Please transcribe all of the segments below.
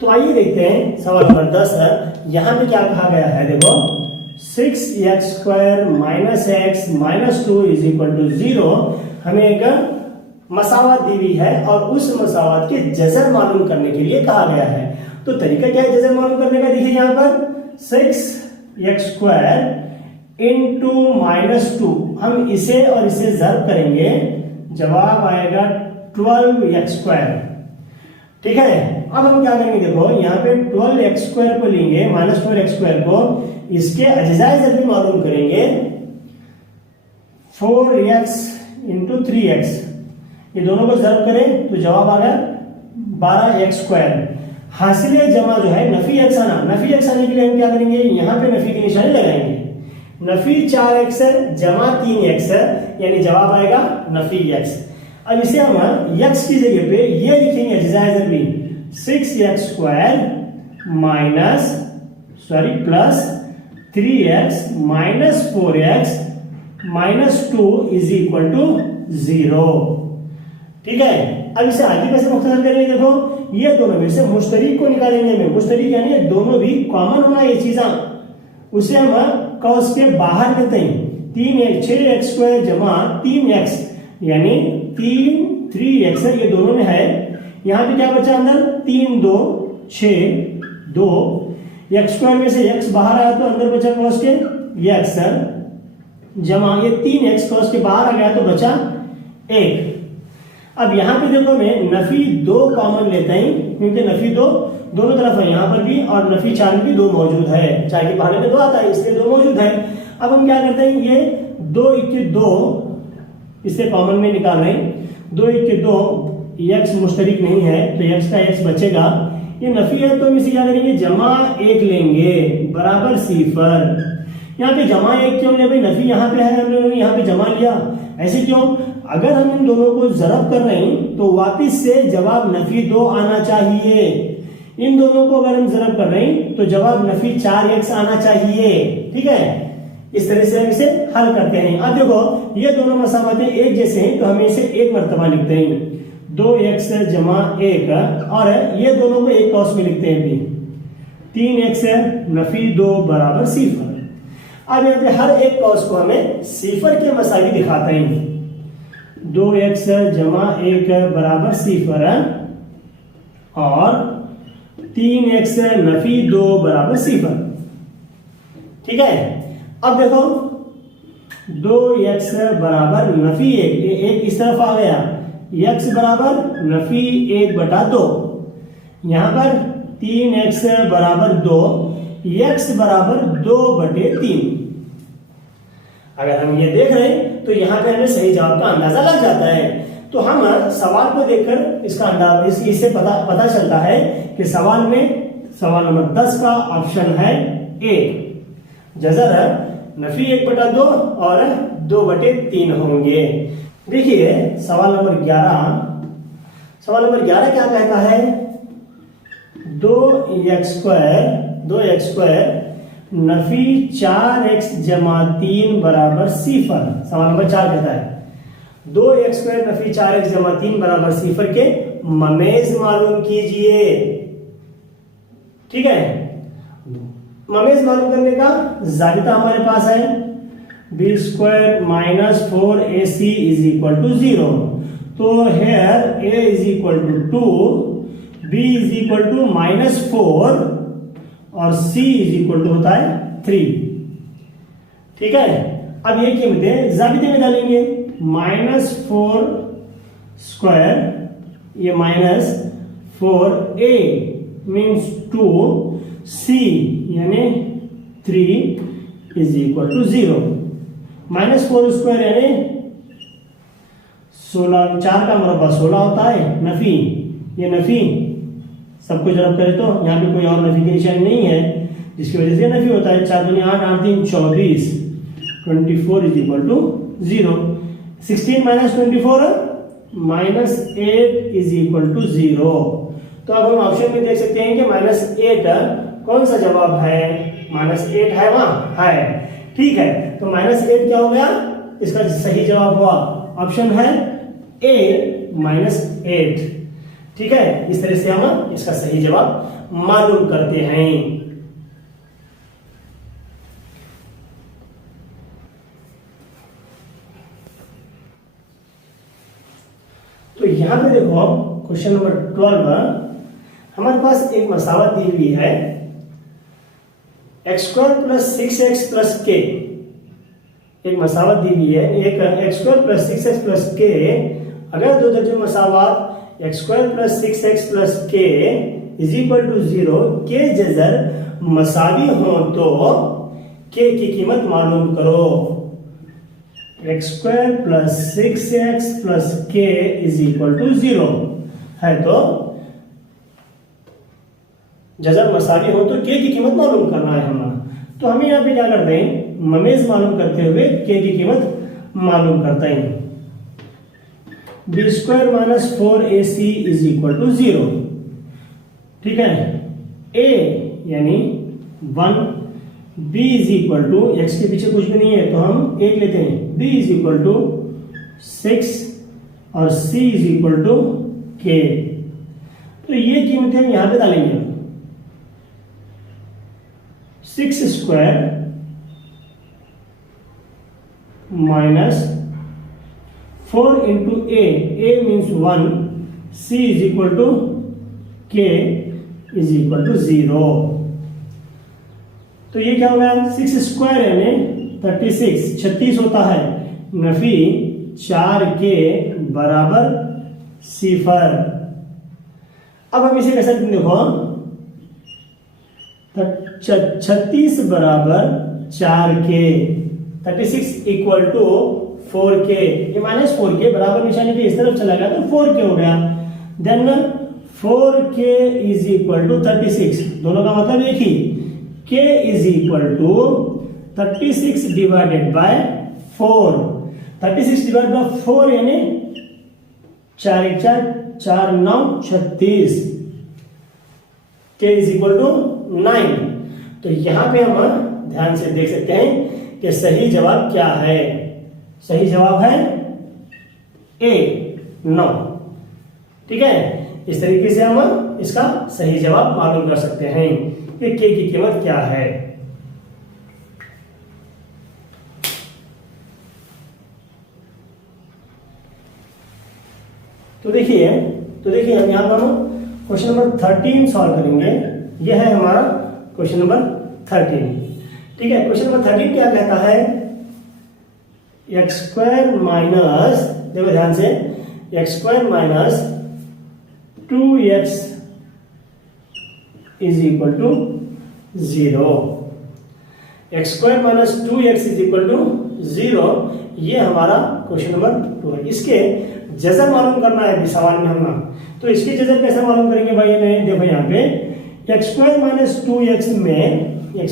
तो आइए देखते हैं सवाल नंबर 10 है। यहाँ पे क्या कहा गया है, देखो 6x² - x - 2 = 0। हमें एक मसावत दी हुई है और उस मसावत के जज़र मालूम करने के लिए कहा गया है। तो तरीका क्या है जज़र मालूम करने का, देखिए यहाँ पर 6x² × -2, हम इसे और इसे ज़र्ब करेंगे, जवाब आएगा 12x²। ठीक है, अब हम क्या करेंगे, देखो यहाँ पे 12x² को लेंगे, -4x² को, इसके अज्जाए ज़रबी मालूम करेंगे, 4x × 3x, ये दोनों को ज़र्ब करें तो जवाब आ गया 12x²। हासिले जमा जो है नफी x आना, नफी x आने के लिए हम क्या करेंगे, यहाँ पे नफी की निशानी लगाएंगे, नफी 4x जमा 3x यानी जवाब आएगा नफी x। अब इसे हम x की जगह पे ये लिखेंगे अज्जाए ज़रबी 6x² प्लस 3x - 4x - 2 = 0। ठीक है, अब इसे आगे कैसे मुख्तसर करेंगे, देखो ये दोनों में से मुश्तरिक को निकालेंगे हमें, मुश्तरिक यानी दोनों भी कॉमन होना ये चीज़ा, उसे हम कौस के बाहर लेते हैं, 6x² जमा 3x यानी 3x है, ये दोनों में है, यहाँ पे क्या बचा अंदर 3 2 6 2, x² में से x बाहर आया तो अंदर बचा कौस के x जमा ये 3x कौस के बाहर आ गया तो बचा 1। अब यहाँ पे देखो मैं नफी 2 कॉमन लेते हैं, क्योंकि नफी 2 दोनों तरफ है, यहाँ पर भी और नफी 4 में भी 2 मौजूद है, 4 के बहाने में 2 आता है इसलिए 2 मौजूद है। अब हम क्या करते हैं, ये 2 × 2 इसे कॉमन में निकाल रहे हैं, 2 × 2 x मुश्तरिक नहीं है तो x का x बचेगा, ये नफी है तो हम इसे क्या करेंगे जमा 1 लेंगे बराबर 0। यहाँ पे जमा 1 क्यों ले भाई, नफी यहाँ पे है, हमने यहाँ पे जमा लिया, ऐसे क्यों, अगर हम इन दोनों को ज़रब कर रहे हैं तो वापिस से जवाब नफी 2 आना चाहिए, इन दोनों को अगर हम ज़रब कर रहे हैं तो जवाब नफी 4x आना चाहिए। ठीक है, इस तरह से हम इसे हल करते हैं। अब देखो ये दोनों मसावतें एक जैसे हैं तो हम इसे एक मरतबा लिखते हैं, 2x जमा 1, और ये दोनों को एक कौस में लिखते हैं भी 3x नफी 2 बराबर 0। अब यहाँ पे हर एक कौस को हमें 0 के मसावी दिखाते हैं, 2x जमा 1 बराबर 0 और 3x नफी 2 बराबर 0। ठीक है, अब देखो 2x बराबर नफी 1, ये 1 इस तरफ आ गया, x बराबर नफी 1/2, यहाँ पर 3x बराबर 2, x बराबर 2/3। अगर हम ये देख रहे हैं तो यहाँ पे हमें सही जवाब का अंदाजा लग जाता है। तो हम सवाल को देखकर इसका अंदाजा इससे पता चलता है कि सवाल नंबर 10 का ऑप्शन है ए, जज़र नफी 1/2 और 2/3 होंगे। देखिए सवाल नंबर 11 क्या कहता है, 2x² नफी 4x जमा 3 बराबर 0। सवाल नंबर 4 कहता है 2x² नफी 4x जमा 3 बराबर 0 के ममेज मालूम कीजिए। ठीक है, ममेज मालूम करने का जाबिता हमारे पास है, b² - 4ac = 0। तो हेयर a = 2, b = -4 और c = होता है 3। ठीक है, अब ये कीमतें जाबिते में डालेंगे, -4² ये -4a मीन्स 2, c यानी 3 = 0, -4² यानी 16, 4 का मुरब्बा 16 होता है, नफी ये नफी सबको जब करें तो यहाँ पे कोई और नफी की निशानी नहीं है जिसकी वजह से नफी होता है, 4 दूनी 8, 8 3 24, 24 = 0, 16 - 24 -8 = 0। तो अब हम ऑप्शन में देख सकते हैं कि -8 कौन सा जवाब है, -8 है, वहां है। ठीक है, तो -8 क्या हो गया, इसका सही जवाब हुआ ऑप्शन है ए -8। ठीक है, इस तरह से हम इसका सही जवाब मालूम करते हैं। तो यहां पे देखो क्वेश्चन नंबर 12 हमारे पास एक मसावत दी हुई है x² + 6x + k। एक मसावत दी हुई है, एक x² + 6x + k। अगर दो दर्जन मसावत x² + 6x + k = 0 के जजर मसावी हो तो k की कीमत मालूम करो। x² + 6x + k = 0 है तो जजर मसावी हो तो k की कीमत मालूम करना है हमारा। तो हमें यहाँ पे क्या करते हैं, ममेज मालूम करते हुए k की कीमत मालूम करते हैं। b² - 4ac = 0। ठीक है, a यानी 1, b = x के पीछे कुछ भी नहीं है तो हम 1 लेते हैं, b = 6 और c = k। तो ये कीमतें हम यहां पे डालेंगे। 6² - (4 into a means 1, c = k = 0। तो ये क्या हो गया, 6² यानी 36 होता है, नफी 4k = 0। अब हम इसे कैसे देखो, 36 = 4k, 36 = 4k, ये -4k बराबर निशानी के इस तरफ चला गया तो 4k हो गया। देन 4k = 36, दोनों का मतलब एक ही, k = 36 / 4। 36 / 4 यानी 4 × 4 = 4 × 9 = 36, k = 9। तो यहां पे हम ध्यान से देख सकते हैं कि सही जवाब क्या है। सही जवाब है ए, 9। ठीक है, इस तरीके से हम इसका सही जवाब मालूम कर सकते हैं कि k की कीमत क्या है। तो देखिए हम यहाँ पर क्वेश्चन नंबर 13 सॉल्व करेंगे। यह है हमारा क्वेश्चन नंबर 13। ठीक है, क्वेश्चन नंबर 13 क्या कहता है, x² - देखो ध्यान से, x² - 2x = 0। x² - 2x = 0, ये हमारा क्वेश्चन नंबर 2 है। इसके जजर मालूम करना है सवाल में हमने। तो इसके जजर कैसे मालूम करेंगे भाई, ने देखो यहाँ पे x² - 2x में x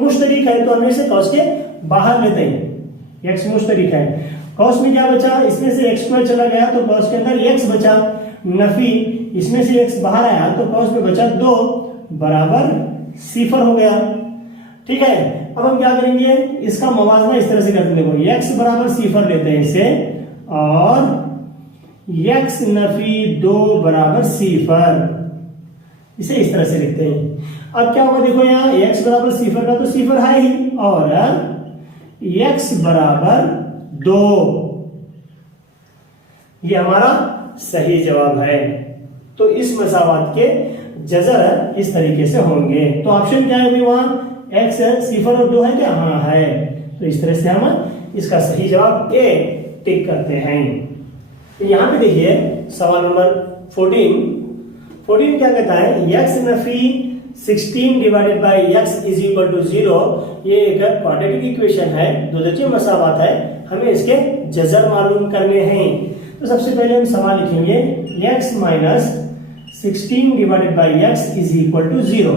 मुश्तरिक है तो हम इसे कॉस के बाहर लेते हैं। x मुश्तरिक है, कॉस में क्या बचा, इसमें से x² चला गया तो कॉस के अंदर x बचा, नफी इसमें से x बाहर आया तो कॉस में बचा 2 = 0 हो गया। ठीक है, अब हम क्या करेंगे, इसका मवाजना इस तरह से करते हैं। देखो x = 0 लेते हैं इसे, और x नफी 2 = 0, इसे इस तरह से लिखते हैं। अब क्या होगा, देखो यहाँ x = 0 का तो 0 है ही, और x = 2, ये हमारा सही जवाब है। तो इस मसावत के जजर इस तरीके से होंगे। तो ऑप्शन क्या है वहां, x 0 और 2 है क्या, हाँ है। तो इस तरह से हम इसका सही जवाब ए टिक करते हैं। तो यहां पे देखिए सवाल नंबर 14 क्या कहता है, x नफी 16 / x = 0। ये एक क्वाड्रेटिक इक्वेशन है, दो दर्जे मसावत है, हमें इसके जजर मालूम करने हैं। तो सबसे पहले हम सवाल लिखेंगे x - 16 / x = 0।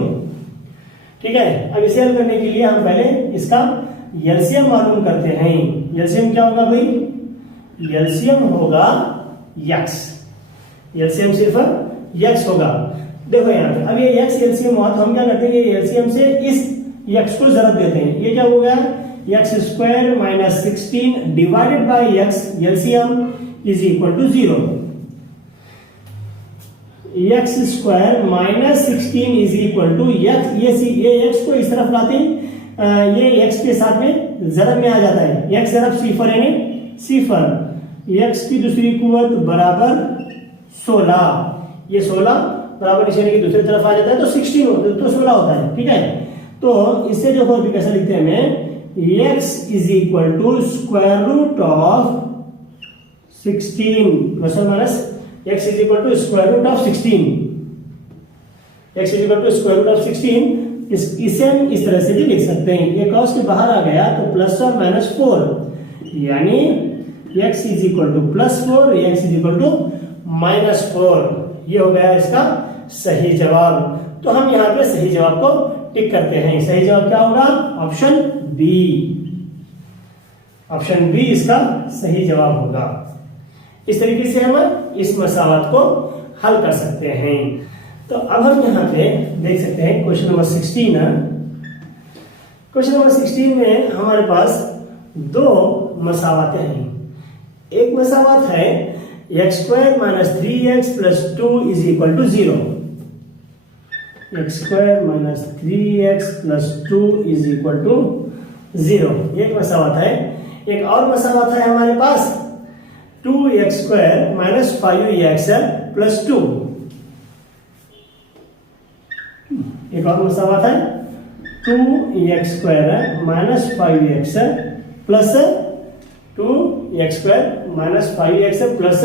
ठीक है, अब इसे हल करने के लिए हम पहले इसका एलसीएम मालूम करते हैं। एलसीएम क्या होगा भाई, एलसीएम होगा x, एलसीएम सिर्फ x होगा। देखो यहाँ पे अब ये x एलसीएम हुआ तो हम क्या करते हैं, ये एलसीएम से इस x को जरूरत देते हैं। ये क्या हो गया, x² - 16 / x LCM = 0। X square minus 16 is equal to x, ये एक्स को इस तरफ लाते हैं, ये एक्स के साथ में जरब में आ जाता है, एक्स जरब सिफर यानी सिफर, एक्स की दूसरी कुवत बराबर 16, ये 16 बराबर निशानी की दूसरी तरफ आ जाता है तो 16 होता है, तो 16 होता है। ठीक है, तो इससे जो अभी कैसे लिखते हैं हमें, x is equal to square root of 16 plus और minus x is equal to square root of 16, x is equal to square root of 16, इसे हम इस तरह से भी लिख सकते हैं, ये कॉस के बाहर आ गया तो प्लस और माइनस 4, यानी x is equal to plus 4, x is equal to minus 4, ये हो गया इसका सही जवाब। तो हम यहाँ पे सही जवाब को टिक करते हैं, सही जवाब क्या होगा, ऑप्शन बी, ऑप्शन बी इसका सही जवाब होगा। इस तरीके से हम इस मसावत को हल कर सकते हैं। तो अब हम यहाँ पे देख सकते हैं क्वेश्चन नंबर 16। क्वेश्चन नंबर 16 में हमारे पास दो मसावतें हैं। एक मसावत है x square minus 3x plus 2 is equal to 0, x square minus 3x plus 2 is equal to 0, एक मसावत है। एक और मसावत है हमारे पास 2x square minus 5x plus 2, एक और मसावत है 2x square minus 5x plus 2x square minus 5x plus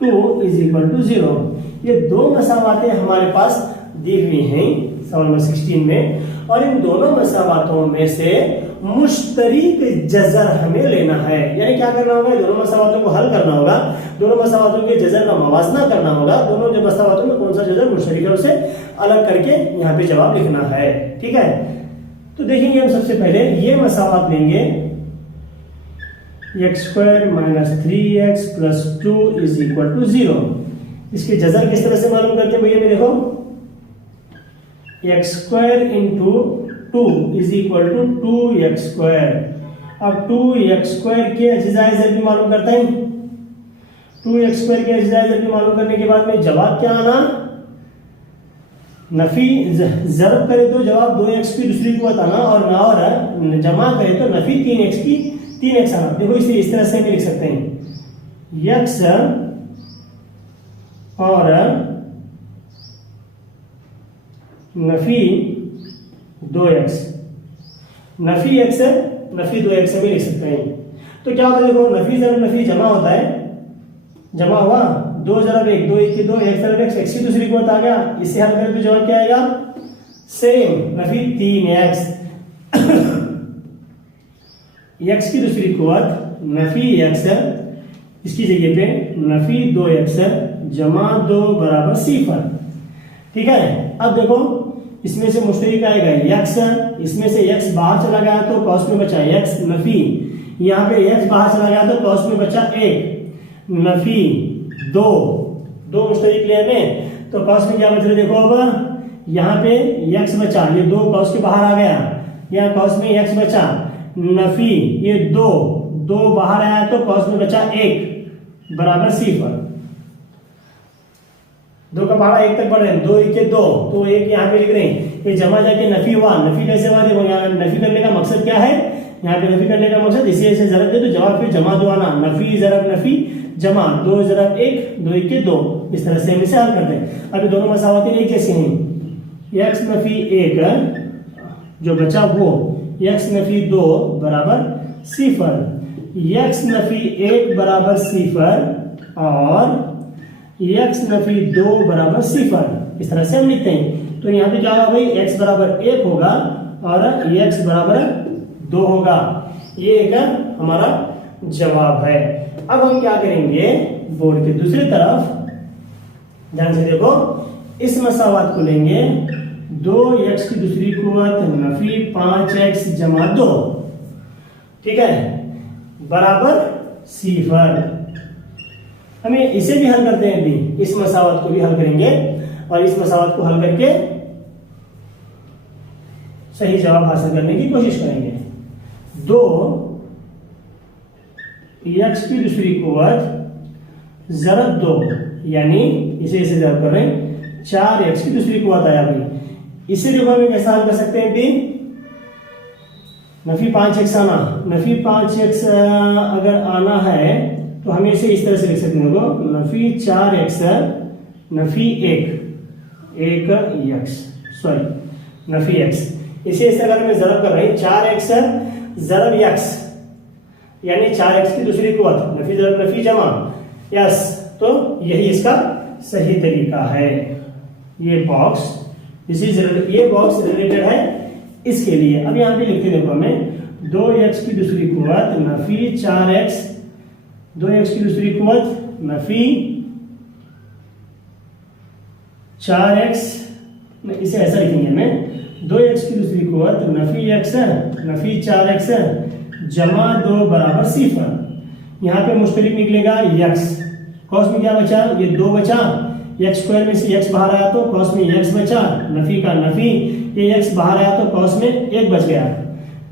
2 is equal to 0। ये दो मसावातें हमारे पास दी हुई हैं सवाल नंबर 16 में, और इन दोनों मसावातों में से मुश्तरिक जजर हमें लेना है। यानी क्या करना होगा, दोनों मसावातों को हल करना होगा, दोनों मसावातों के जजर का मवाजना करना होगा, दोनों जो मसावातों में कौन सा जजर मुश्तरिक है उसे अलग करके यहाँ पे जवाब लिखना है। ठीक है, तो देखेंगे हम सबसे पहले ये मसावात लेंगे, x square minus 3x plus 2 is equal to 0। इसके जजर किस तरह से मालूम करते हैं भैया, देखो x square into 2 is equal to 2x square. अब 2x स्क्वायर के अज्जाए भी मालूम करते हैं, 2x स्क्वायर के अज्जाए भी मालूम करने के बाद में जवाब क्या आना, नफी जरब करे तो जवाब 2x की दूसरी कुवत आना, और ना और जमा करे तो नफी 3x की 3x आना। देखो इसे इस तरह से भी लिख सकते हैं, x और Nafi 2x, Nafi x Nafi 2x भी लिख सकते हैं। तो क्या होता है, देखो नफी जरब नफी जमा होता है, जमा हुआ 2 जरब 1 2 1 2 1 जरब x की दूसरी कुवत आ गया, इसे हल करके जवाब क्या आएगा, सेम नफी 3x, x की दूसरी कुवत नफी x, इसकी जगह पे नफी 2x जमा 2 बराबर 0। ठीक है, अब देखो इसमें से मुश्तरिक आएगा x, इसमें से x बाहर चला गया तो कॉस में बचा x नफी, यहाँ पे x बाहर चला गया तो कॉस में बचा 1 नफी 2 मुश्तरिक ले हमें, तो कॉस में क्या बच रहा है, देखो अब यहाँ पे x बचा, ये 2 कॉस के बाहर आ गया, यहाँ कॉस में x बचा नफी, ये 2 बाहर आया तो कॉस में बचा 1 बराबर 0। 2 का पहाड़ा 1 तक बढ़ रहे हैं, 2 1 2, तो 1 यहाँ पे लिख रहे हैं, ये जमा जाके नफी हुआ, नफी कैसे हुआ, देखो यहाँ नफी करने का मकसद क्या है, यहाँ पे नफी करने का मकसद इसे ऐसे जरब दे तो जवाब फिर जमा 2 आना, नफी जरब नफी जमा 2 जरब 1 2 1 2, इस तरह से हम इसे हल करते हैं। अभी दोनों मसावतें एक जैसी हैं, x नफी 1 जो बचा वो x नफी 2 बराबर 0, x नफी 1 बराबर 0 और x नफी 2 बराबर 0, इस तरह से हम लिखते हैं। तो यहाँ पे क्या होगा भाई, x बराबर 1 होगा और x बराबर 2 होगा, ये एक हमारा जवाब है। अब हम क्या करेंगे, बोर्ड के दूसरी तरफ ध्यान से देखो, इस मसावत को लेंगे, 2x की दूसरी कुवत नफी 5x जमा 2, ठीक है, बराबर 0। हमें इसे भी हल करते हैं, भी इस मसावत को भी हल करेंगे और इस मसावत को हल करके सही जवाब हासिल करने की कोशिश करेंगे। 2x की दूसरी कुवत जरब 2 यानी इसे जब कर रहे हैं 4x की दूसरी कुव्वत आया भाई। इसे देखो हम कैसा हल कर सकते हैं भी, नफी 5x आना, नफी 5x अगर आना है तो हम इसे इस तरह से लिख सकते हैं, देखो Nafi 4x Nafi 1 x, sorry Nafi x, इसे इस अगर मैं जरब कर रहे हैं 4x जरब x, यानी 4x की दूसरी कुव्वत, नफी जरब नफी जमा यस, तो यही इसका सही तरीका है। ये बॉक्स ये बॉक्स रिलेटेड है इसके लिए। अब यहाँ पे लिखते देखो हमें 2x की दूसरी कुव्वत नफी 4x, 2x की दूसरी कुव्वत नफी 4x, इसे ऐसा लिखेंगे हमें 2x की दूसरी कुव्वत नफी x नफी 4x जमा 2 बराबर 0। यहाँ पे मुश्तरिक निकलेगा x, कॉस में क्या बचा, ये 2 बचा, x स्क्वायर में से x बाहर आया तो कॉस में x बचा, नफी का नफी, ये x बाहर आया तो कॉस में 1 बच गया।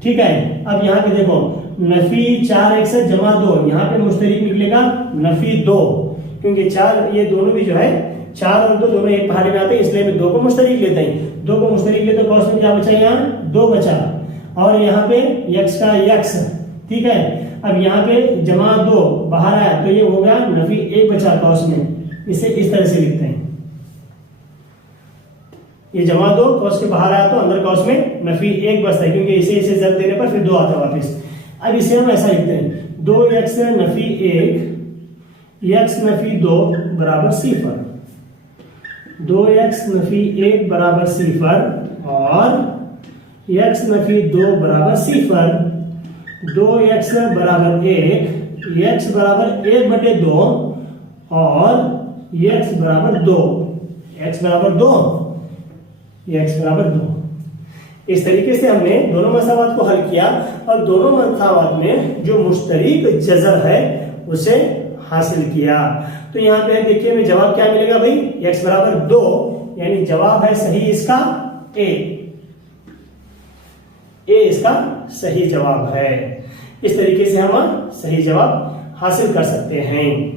ठीक है, अब यहाँ पे देखो नफी 4x जमा 2, यहाँ पे मुश्तरिक निकलेगा नफी 2, क्योंकि 4 ये दोनों भी जो है 4 और 2 दोनों एक पहाड़ी में आते हैं, इसलिए मैं 2 को मुश्तरिक लेते हैं, 2 को मुश्तरिक ले तो कॉस में क्या बचा, यहाँ 2 बचा, और यहाँ पे x का x। ठीक है, अब यहाँ पे जमा 2 बाहर आया तो ये हो गया नफी 1 बचा कॉस में, इसे इस तरह से लिखते हैं, ये जमा 2 कॉस के बाहर आया तो अंदर कॉस में नफी 1 बचता है, क्योंकि इसे जब देने पर फिर 2 आता है वापस। अब इसे हम ऐसा लिखते हैं 2x नफी 1 x नफी 2 बराबर 0, 2x नफी 1 बराबर 0 और x नफी 2 बराबर 0, 2x बराबर 1, x बराबर 1 बटे 2 और x बराबर 2, x बराबर 2, x बराबर 2। इस तरीके से हमने दोनों मसावात को हल किया और दोनों मसावात में जो मुश्तरिक जज़र है उसे हासिल किया। तो यहाँ पे देखिए हमें जवाब क्या मिलेगा भाई, x बराबर 2, यानी जवाब है सही इसका ए इसका सही जवाब है। इस तरीके से हम सही जवाब हासिल कर सकते हैं।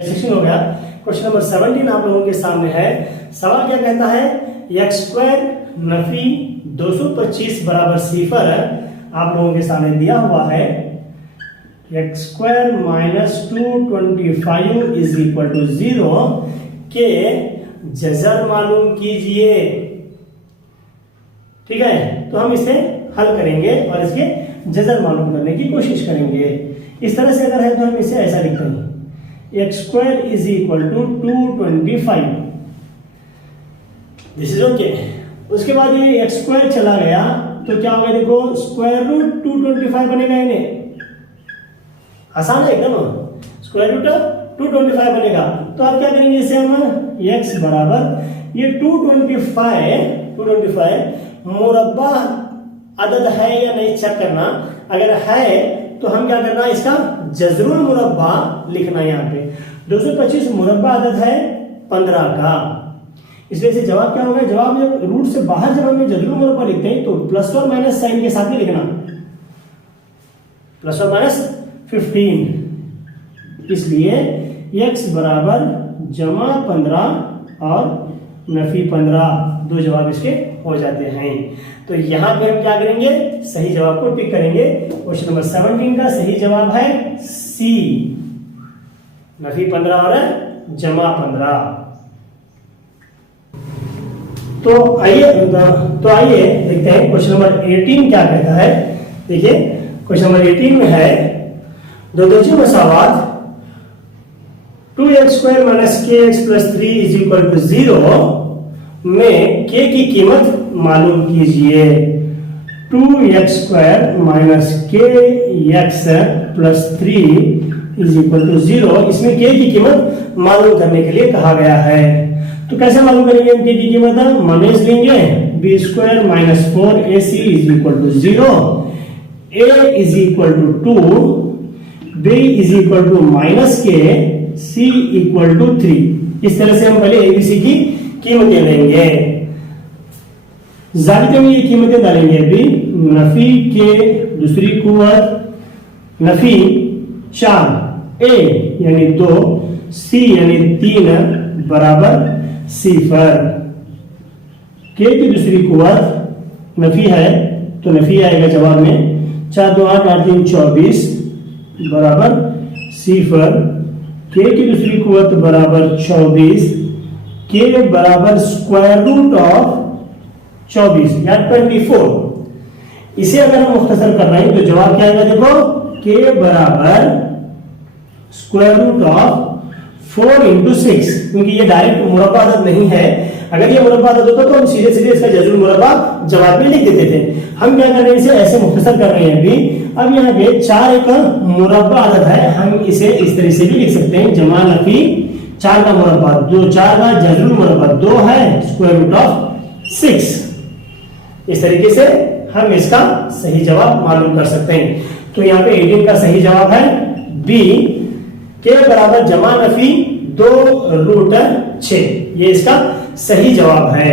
सेक्शन हो गया। क्वेश्चन नंबर 17 आप लोगों के सामने है। सवाल क्या कहता है, x स्क्वायर नफी 225 बराबर 0 आप लोगों के सामने दिया हुआ है। x square minus 225 is equal to 0 के जज़र मालूम कीजिए। ठीक है, तो हम इसे हल करेंगे और इसके जज़र मालूम करने की कोशिश करेंगे। इस तरह से अगर है तो हम इसे ऐसा लिखते हैं, x square is equal to 225, this is okay. उसके बाद ये x स्क्वायर चला गया तो क्या होगा, देखो स्क्वायर रूट 225 बनेगा, इन्हें आसान है एकदम, स्क्वायर रूट 225 बनेगा। तो आप क्या करेंगे, इसे हम x बराबर ये 225 मुरब्बा अदद है या नहीं चेक करना, अगर है तो हम क्या करना, इसका जज़रुल मुरब्बा लिखना। यहाँ पे 225 मुरब्बा अदद है 15 का, इसलिए से जवाब क्या होगा, जवाब जब रूट से बाहर जब हम जज़रुल मुरब्बा लिखते हैं तो प्लस और माइनस साइन के साथ में लिखना, प्लस और माइनस 15, इसलिए x बराबर जमा 15 और नफी 15, दो जवाब इसके हो जाते हैं। तो यहाँ पे हम क्या करेंगे, सही जवाब को टिक करेंगे। क्वेश्चन नंबर 17 का सही जवाब है सी, नफी 15 और जमा 15। तो आइए देखते हैं क्वेश्चन नंबर 18 क्या कहता है। देखिए क्वेश्चन नंबर 18 में है दो दर्जे मसावात 2x square minus kx plus 3 is equal to 0 में k की कीमत मालूम कीजिए। 2x square minus kx plus 3 is equal to 0, इसमें k की कीमत मालूम करने के लिए कहा गया है। तो कैसे मालूम करेंगे हम k की कीमत, माइनस लेंगे, b square minus 4ac is equal to 0, a is equal to 2, b is equal to minus k, c equal to 3। इस तरह से हम पहले abc की कीमतें लेंगे, जाबिते में ये कीमतें डालेंगे। अभी नफी के दूसरी कुव्वत नफी 4 a यानी 2, सी यानी 3 बराबर सिफर। के की दूसरी कुव्वत नफी है तो नफी आएगा जवाब में। 4 2 8 8 3 24 बराबर सिफर। के की दूसरी कुव्वत बराबर 24। के बराबर स्क्वायर रूट ऑफ 24 या 24। इसे अगर हम मुख्तसर कर रहे हैं तो जवाब क्या आएगा? देखो, के बराबर स्क्वायर रूट ऑफ 4 इंटू 6, क्योंकि ये डायरेक्ट मुरब्बा अदद नहीं है। अगर ये मुरब्बा अदद होता तो हम सीधे सीधे इसका जज़्बुल मुरब्बा जवाब में लिख देते थे। हम क्या कर रहे हैं, इसे ऐसे मुख्तसर कर रहे हैं अभी। अब यहाँ पे 4 एक मुरब्बा अदद है, हम इसे इस तरह से भी लिख सकते हैं, जमा नफी 4 का मुरब्बा 2, 4 का जज़्बुल मुरब्बा 2 है, स्क्वायर रूट ऑफ 6। इस तरीके से हम इसका सही जवाब मालूम कर सकते हैं। तो यहाँ पे 18 का सही जवाब है बी, के बराबर जमा नफी 2 रूट 6। ये इसका सही जवाब है।